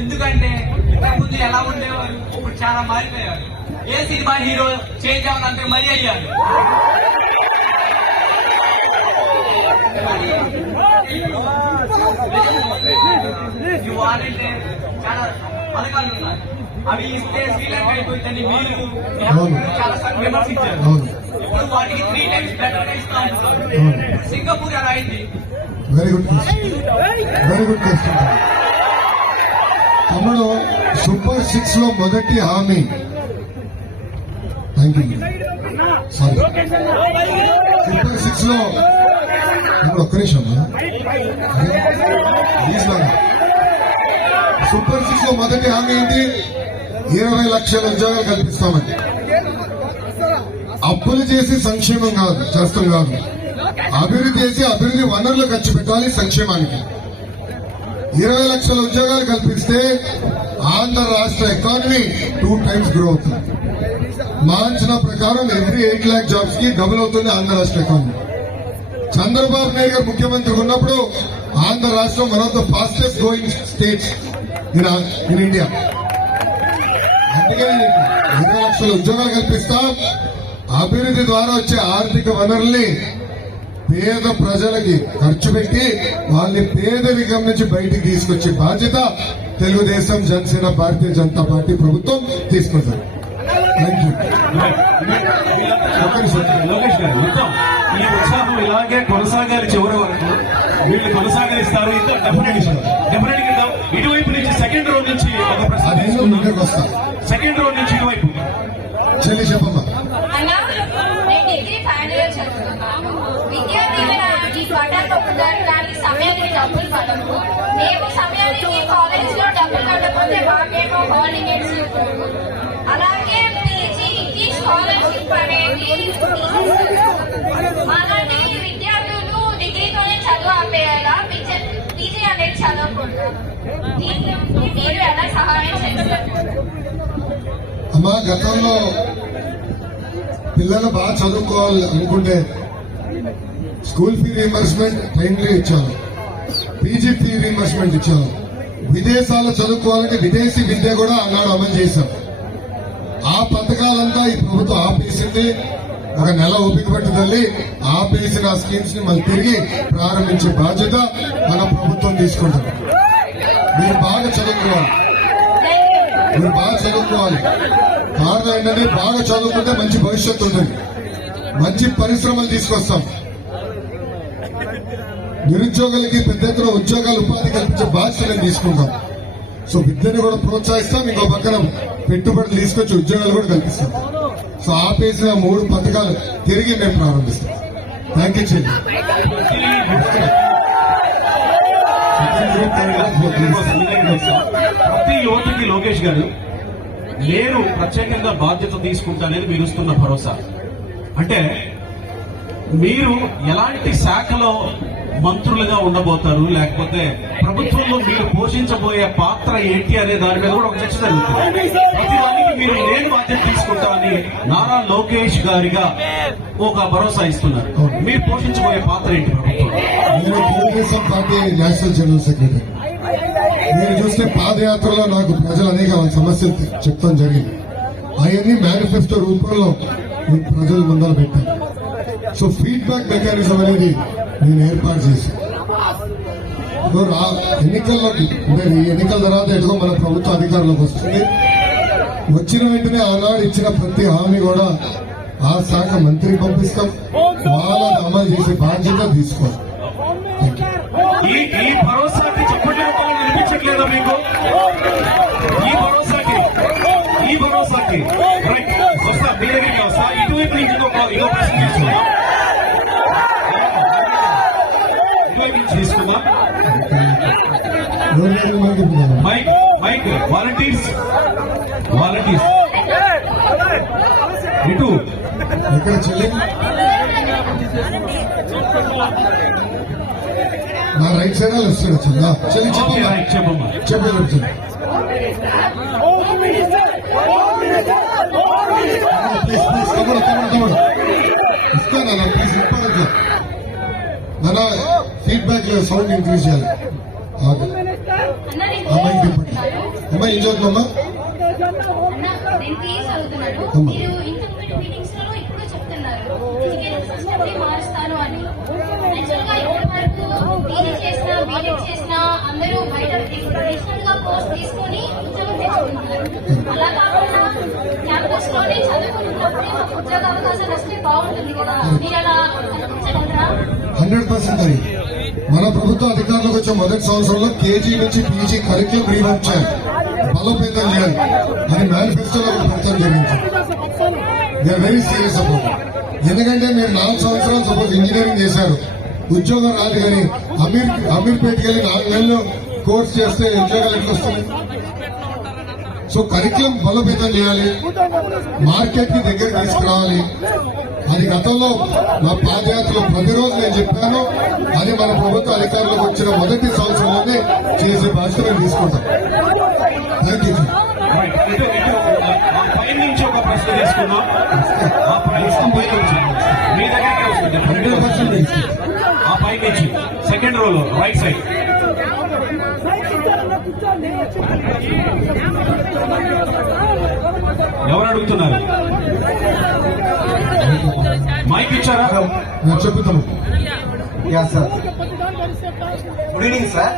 ఎందుకంటే ఇంతకుముందు ఎలా ఉండేవారు? ఇప్పుడు చాలా మారిపోయారు. ఏ సినిమా హీరో చేంజ్ అవ్వాలంటే మరీ అయ్యారు? వారంటే చాలా పథకాలు ఉన్నాయి. అవి ఇస్తే శ్రీలంక అయిపోతుందని మీరు. చాలా విమర్శించారు. ఇప్పుడు వాటికి త్రీ టైమ్స్ బెటర్గా ఇస్తా ఉన్నారు అవును. సింగపూర్ ఎలా అయింది? వెరీ గుడ్ వెరీ గుడ్ అమలు సూపర్ సిక్స్లో మొదటి హామీ? థ్యాంక్ యూ సారీ సూపర్ సిక్స్లో ఇప్పుడు ఒక్క నిమిషం సూపర్ సిక్స్లో మొదటి హామీ ఏంటి? ఇరవై లక్షల ఉద్యోగాలు కల్పిస్తామని. అప్పులు చేసి సంక్షేమం కాదు చేస్తాం కాదు. అభివృద్ధి చేసి అభివృద్ధి వనరులు ఖర్చు పెట్టాలి సంక్షేమానికి. ఇరవై లక్షల ఉద్యోగాలు కల్పిస్తే ఆంధ్ర రాష్ట్ర ఎకానమీ టూ టైమ్స్ గ్రో అవుతుంది. మా అంచనా ప్రకారం ఎవ్రీ ఎయిట్ ల్యాక్ జాబ్స్కి డబుల్ అవుతుంది ఆంధ్ర రాష్ట్ర ఎకానమీ చంద్రబాబు నాయుడు గారు ముఖ్యమంత్రి ఉన్నప్పుడు ఆంధ్ర రాష్ట్రం one of the fastest growing states in in India అందుకే ఇరవై లక్షల ఉద్యోగాలు కల్పిస్తాం అభివృద్ధి ద్వారా వచ్చే ఆర్థిక వనరుల్ని పేద ప్రజలకి ఖర్చు పెట్టి వాళ్ళని పేదరికం నుంచి బయటికి తీసుకొచ్చే బాధ్యత తెలుగుదేశం జనసేన భారతీయ జనతా పార్టీ ప్రభుత్వం తీసుకుంటారు థ్యాంక్ యూ. లోకేష్ గారు ఈ ఉత్సాహం ఇలాగే కొనసాగాలి చివరి వరకు. వీళ్ళు కొనసాగలిస్తారు ఇంకా డెఫినెట్ డెఫినెట్గా ఇటువైపు నుంచి సెకండ్ రో నుంచి ఒక ప్రశ్న సెకండ్ రో నుంచి ఇటువైపు. చెల్లి అలాగే పీజీకి స్కాలర్షిప్ అనేది అలాంటి విద్యార్థులు డిగ్రీతోనే చదువు ఆపేయాలా పీజీ అనేది చదవకూడదు. మీరు ఎలా సహాయం చేస్తారు? అమ్మా గతంలో పిల్లలు బాగా చదువుకోవాలి అనుకుంటే స్కూల్ ఫీ రీఎంబర్స్మెంట్ టైంలీ ఇచ్చాను పీజీ ఫీ రీఎంబర్స్మెంట్ ఇచ్చాను విదేశాల్లో చదువుకోవాలంటే విదేశీ విద్య కూడా ఆనాడు అమలు చేశాం. ఆ పథకాలంతా ఈ ప్రభుత్వం ఆపేసింది. ఒక నెల ఓపిక పట్టుదల్లి ఆపేసిన స్కీమ్స్ని మళ్ళీ తిరిగి ప్రారంభించే బాధ్యత మన ప్రభుత్వం తీసుకుంటుంది. మీరు బాగా చదువుకోవాలి. మీరు బాగా చదువుకోవాలి. కారణం ఏంటంటే బాగా చదువుకుంటే మంచి భవిష్యత్తు ఉంటుంది. మంచి పరిశ్రమలు తీసుకొస్తాం. నిరుద్యోగులకి పెద్ద ఎత్తున ఉద్యోగాలు ఉపాధి కల్పించే బాధ్యత నేను తీసుకుంటాం సో విద్యను కూడా ప్రోత్సహిస్తాం ఇంకో పక్కన పెట్టుబడులు తీసుకొచ్చి ఉద్యోగాలు కూడా కల్పిస్తాం. సో ఆపేసిన మూడు పథకాలు తిరిగి మేము ప్రారంభిస్తాం. థ్యాంక్ యూ చెల్లి ప్రతి యువతకి లోకేష్ గారు నేను ప్రత్యేకంగా బాధ్యత తీసుకుంటానని మీరు ఇస్తున్న భరోసా. అంటే మీరు ఎలాంటి శాఖలో మంత్రులుగా ఉండబోతారు లేకపోతే ప్రభుత్వంలో మీరు పోషించబోయే పాత్ర ఏంటి అనే దాని మీద కూడా ఒక చర్చ జరుగుతుంది. ప్రతి మీరు నేను బాధ్యత తీసుకుంటానని నారా లోకేష్ గారిగా ఒక భరోసా ఇస్తున్నారు. మీరు పోషించబోయే పాత్ర ఏంటి ప్రభుత్వం? నేను Telugu Desam Party national general secretary. మీరు చూస్తే పాదయాత్రలో నాకు ప్రజలు అనేక సమస్యలు చెప్తాం జరిగింది. అవన్నీ మేనిఫెస్టో రూపంలో నేను ప్రజల ముందర పెట్టాను సో ఫీడ్బ్యాక్ మెకానిజం అనేది నేను ఏర్పాటు చేశాను. ఎన్నికల్లోకి అంటే ఈ ఎన్నికల తర్వాత ఎటుకో మన ప్రభుత్వ అధికారంలోకి వస్తుంది? వచ్చిన వెంటనే ఆనాడు ఇచ్చిన ప్రతి హామీ కూడా ఆ శాఖ మంత్రికి పంపిస్తాం. వాళ్ళని అమలు చేసే బాధ్యత తీసుకోవాలి. ఈ భరోసాకి ఈ భరోసాకి ఈ భరోసాకి. రైట్ వస్తా మీ దగ్గరికి వస్తా. ఇటువైపు నుంచి ఇంకొక మైక్ మైక్ వాలంటీర్స్ వాలంటీర్స్ ఇటు ఎక్కడ చెల్లి నా రైట్ సైడ్ వస్తాడు చెల్లా చెల్లి ఓకే చెప్పమ్మా రైట్ చెప్పమ్మా. చెప్పలేదు చెల్లి ప్లీజ్ ప్లీజ్ తమ్ముడు తమ్ముడు తమ్ముడు ఇస్తాను అన్న. ప్లీజ్ ఇప్పటికే నాన్న ఫీడ్బ్యాక్ సౌండ్ ఇంక్రీజ్ చేయాలి ఓకే. అన్నది ఆ మైక్ ఇప్పటి అమ్మా ఏం చదువుతుందమ్మా మీరు చెప్తున్నారు మారుస్తాను అని చేసిన అందరూ బయట తీసుకొని అలా కాకుండా క్యాంపస్లోనే మాకు ఉద్యోగ అవకాశాలు వస్తే బాగుంటుంది కదా మీరు అలా హండ్రెడ్ పర్సెంట్ మన ప్రభుత్వ అధికారులకు వచ్చే మొదటి సంవత్సరంలో కేజీ నుంచి పీజీ కరిక్యులం రీవర్క్ చేయాలి బలోపేతం చేయాలి. అని మేనిఫెస్టోలో ప్రభుత్వం జరిగింది. దే వెరీ సీరియస్ అబౌట్ ఎందుకంటే మీరు నాలుగు సంవత్సరాలు సపోజ్ ఇంజనీరింగ్ చేశారు. ఉద్యోగం రాదు కానీ అమీర్ అమీర్పేటకి వెళ్ళి నాలుగు నెలలు కోర్స్ చేస్తే ఉద్యోగాలు ఎట్లా వస్తున్నాయి? సో కరిక్యులం బలోపేతం చేయాలి. మార్కెట్కి దగ్గర తీసుకురావాలి. అది గతంలో మా పాదయాత్రలో ప్రతిరోజు నేను చెప్పాను అది మన ప్రభుత్వ అధికారులకు వచ్చిన మొదటి సంవత్సరంలోనే చేసే బాధ్యత మేము తీసుకుంటాం. థ్యాంక్ యూ ఆ హండ్రెడ్ పర్సెంట్ పై నుంచి సెకండ్ రోలో రైట్ సైడ్ ఎవరు అడుగుతున్నారు? చెప్తాము గుడ్ ఈవినింగ్ సార్